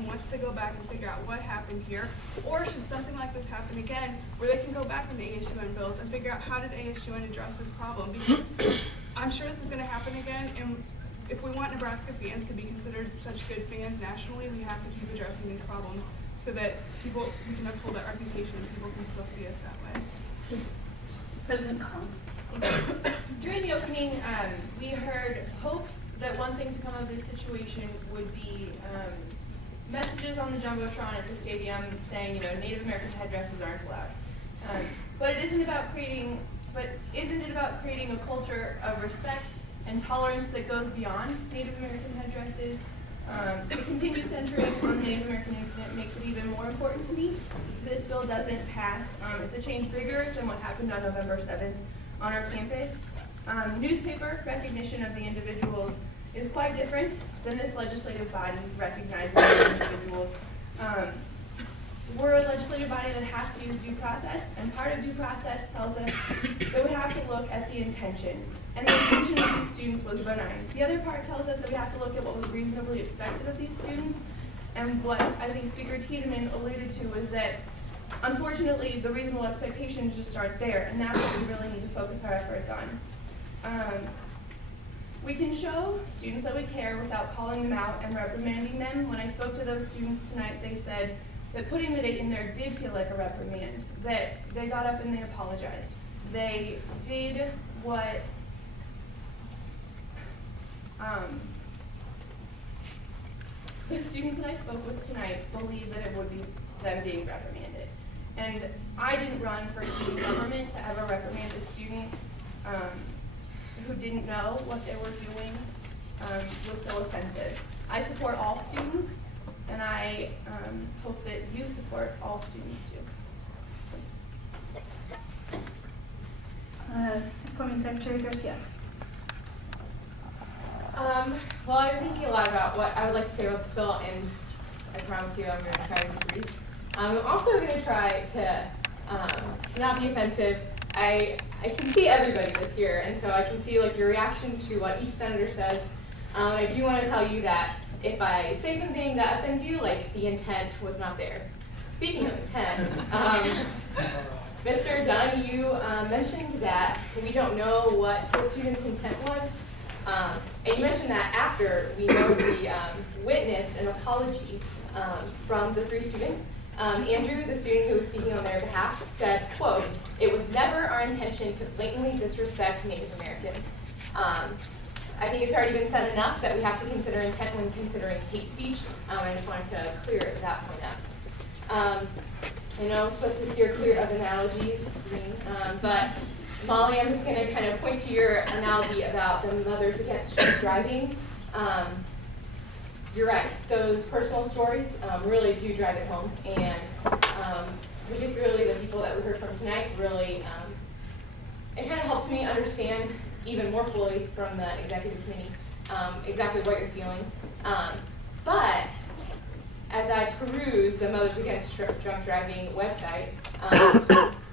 who wants to go back and figure out what happened here, or should something like this happen again, where they can go back in the ASUN bills and figure out how did ASUN address this problem, because I'm sure this is going to happen again, and if we want Nebraska fans to be considered such good fans nationally, we have to keep addressing these problems so that we can uphold that reputation and people can still see us that way. President Collins. During the opening, we heard hopes that one thing to come of this situation would be messages on the Jumbotron at the stadium saying, Native American headdresses aren't allowed. But isn't it about creating a culture of respect and tolerance that goes beyond Native American headdresses? To continue centering on the Native American incident makes it even more important to me. This bill doesn't pass. It's a change bigger than what happened on November 7th on our campus. Newspaper recognition of the individuals is quite different than this legislative body recognizing the individuals. We're a legislative body that has to use due process, and part of due process tells us that we have to look at the intention. And the intention of these students was benign. The other part tells us that we have to look at what was reasonably expected of these students. And what I think Speaker Tiedemann alluded to was that, unfortunately, the reasonable expectations just aren't there, and that's what we really need to focus our efforts on. We can show students that we care without calling them out and reprimanding them. When I spoke to those students tonight, they said that putting the date in there did feel like a reprimand, that they got up and they apologized. They did what the students that I spoke with tonight believe that it would be them being reprimanded. And I didn't run for student government to ever reprimand a student who didn't know what they were doing was so offensive. I support all students, and I hope that you support all students too. Appointment Secretary Garcia. Well, I'm thinking a lot about what I would like to say about this bill, and I promise you I'm going to try to be brief. I'm also going to try to not be offensive. I can see everybody that's here, and so I can see your reactions to what each senator says. I do want to tell you that if I say something that offends you, the intent was not there. Speaking of intent, Mr. Dunn, you mentioned that we don't know what the student's intent was. And you mentioned that after we know we witnessed an apology from the three students. Andrew, the student who was speaking on their behalf, said, quote, "It was never our intention to blatantly disrespect Native Americans." I think it's already been said enough that we have to consider intent when considering hate speech. I just wanted to clear that point up. I know I'm supposed to steer clear of analogies, but Molly, I'm just going to kind of point to your analogy about the Mothers Against Drunk Driving. You're right, those personal stories really do drive it home, and particularly the people that we heard from tonight really, it kind of helps me understand even more fully from the executive committee exactly what you're feeling. But as I peruse the Mothers Against Drunk Driving website,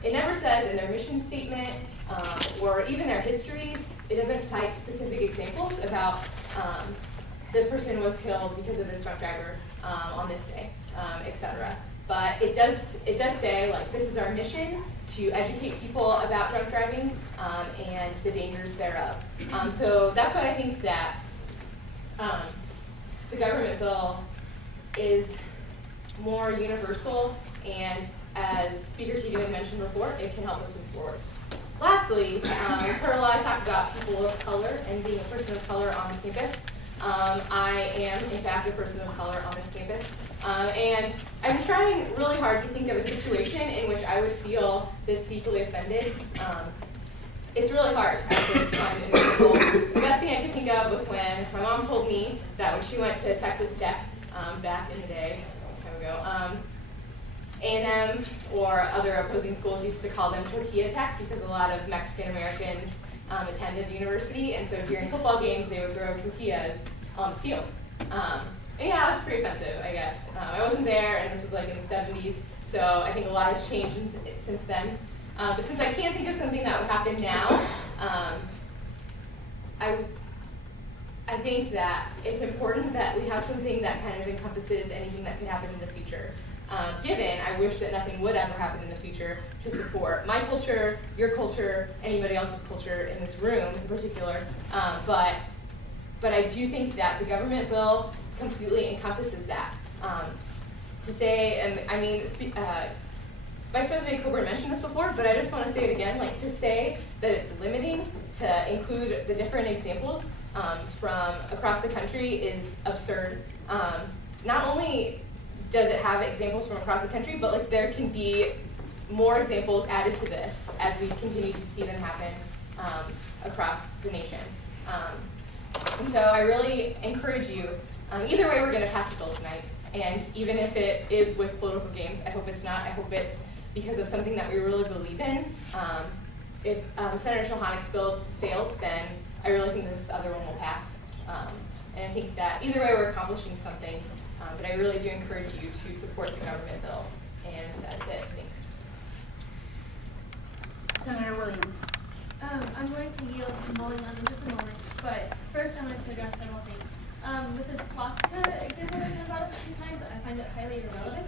it never says in their mission statement or even their histories, it doesn't cite specific examples about this person was killed because of this drunk driver on this day, etc. But it does say this is our mission to educate people about drunk driving and the dangers thereof. So that's why I think that the government bill is more universal, and as Speaker Tiedemann mentioned before, it can help us move forward. Lastly, we've heard a lot of talk about people of color and being a person of color on campus. I am, in fact, a person of color on this campus. And I'm trying really hard to think of a situation in which I would feel this deeply offended. It's really hard, actually, to find an example. The best thing I could think of was when my mom told me that when she went to Texas Tech back in the day, that's a long time ago, A&M or other opposing schools used to call them tortilla tech because a lot of Mexican Americans attended the university, and so during football games they would throw tortillas on the field. And yeah, that's pretty offensive, I guess. I wasn't there, and this was in the 70s, so I think a lot has changed since then. But since I can't think of something that would happen now, I think that it's important that we have something that kind of encompasses anything that could happen in the future. Given, I wish that nothing would ever happen in the future to support my culture, your culture, anybody else's culture in this room in particular. But I do think that the government bill completely encompasses that. To say, I mean, Vice President Coburn mentioned this before, but I just want to say it again, like to say that it's limiting to include the different examples from across the country is absurd. Not only does it have examples from across the country, but like there can be more examples added to this as we continue to see them happen across the nation. And so I really encourage you, either way we're going to pass a bill tonight, and even if it is with political games, I hope it's not. I hope it's because of something that we really believe in. If Senator Shulhanik's bill fails, then I really think this other one will pass. And I think that either way we're accomplishing something, but I really do encourage you to support the government bill. And that's it. Thanks. Senator Williams. I'm going to yield to Molly Lunn in just a moment, but first I wanted to address several things. With the swastika example that's been brought up a few times, I find it highly irrelevant,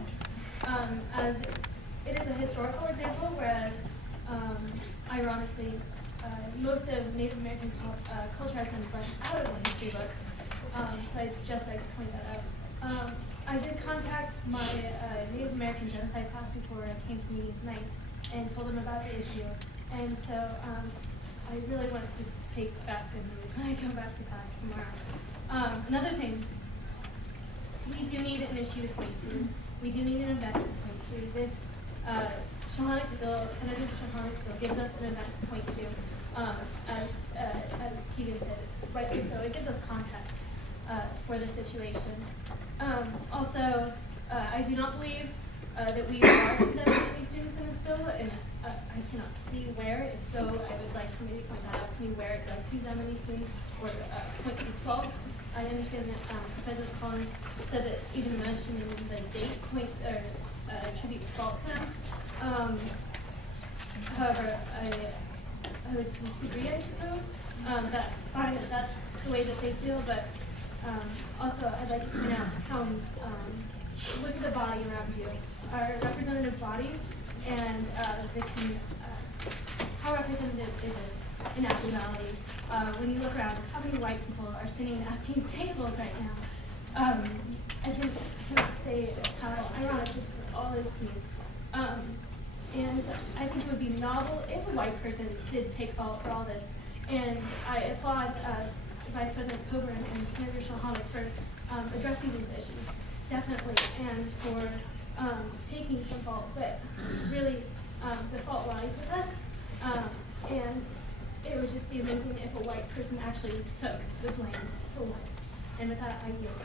as it is a historical example, whereas, ironically, most of Native American culture has been left out of the history books, so I'd just like to point that out. I did contact my Native American genocide class before I came to meeting tonight and told them about the issue. And so I really wanted to take back good news when I go back to class tomorrow. Another thing, we do need an issue to point to. We do need an event to point to. This Shulhanik's bill, Senator Shulhanik's bill, gives us an event to point to, as Keegan said, rightly so. It gives us context for the situation. Also, I do not believe that we are condemning any students in this bill, and I cannot see where. If so, I would like somebody to point that out to me where it does condemn any students or point to fault. I understand that President Collins said that even mentioning the date point or attributes fault to them. However, I would disagree, I suppose. That's fine if that's the way that they feel, but also I'd like to point out how look at the body around you, our representative body, and how representative is it in Apple Valley? When you look around, how many white people are sitting at these tables right now? I cannot say how ironic this all is to me. And I think it would be novel if a white person did take fault for all this. And I applaud Vice President Coburn and Senator Shulhanik for addressing these issues, definitely, and for taking some fault. But really, the fault lies with us. And it would just be amazing if a white person actually took the blame for once. And with that, I yield.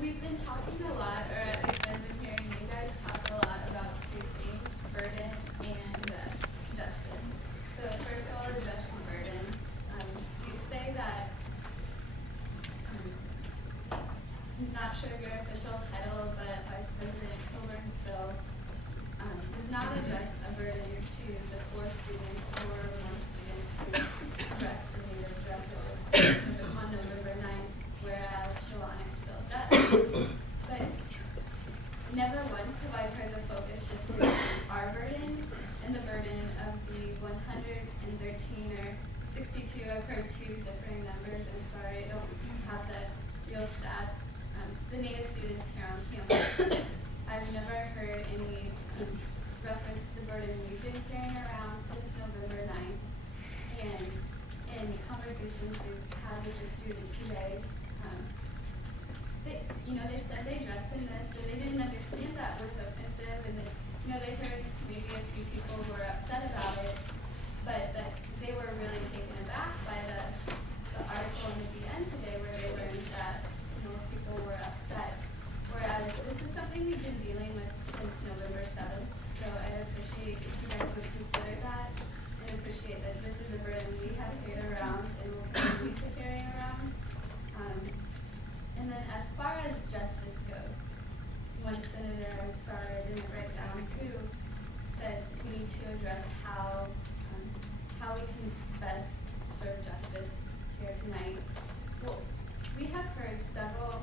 We've been talking a lot, or at least I've been hearing you guys talk a lot about two things, burden and justice. So first of all, address the burden. You say that, I'm not sure of your official title, but Vice President Coburn's bill does not address a burden to the 4 students or more students who arrested or dresses on November 9th, whereas Shulhanik's bill does. But never once have I heard the focus shifted to our burden and the burden of the 113 or 62. I've heard 2 differing numbers. I'm sorry, I don't have the real stats. The Native students here on campus. I've never heard any reference to the burden we've been carrying around since November 9th. And in conversations we've had with the student today, they said they dressed in this, and they didn't understand that was offensive, and they heard maybe a few people were upset about it, but that they were really taken aback by the article in the DN today where they learned that people were upset. Whereas this is something we've been dealing with since November 7th, so I'd appreciate if you guys would consider that, and appreciate that this is a burden we have carried around and will continue to carry around. And then as far as justice goes, one senator, I'm sorry I didn't write down who, said we need to address how we can best serve justice here tonight. Well, we have heard several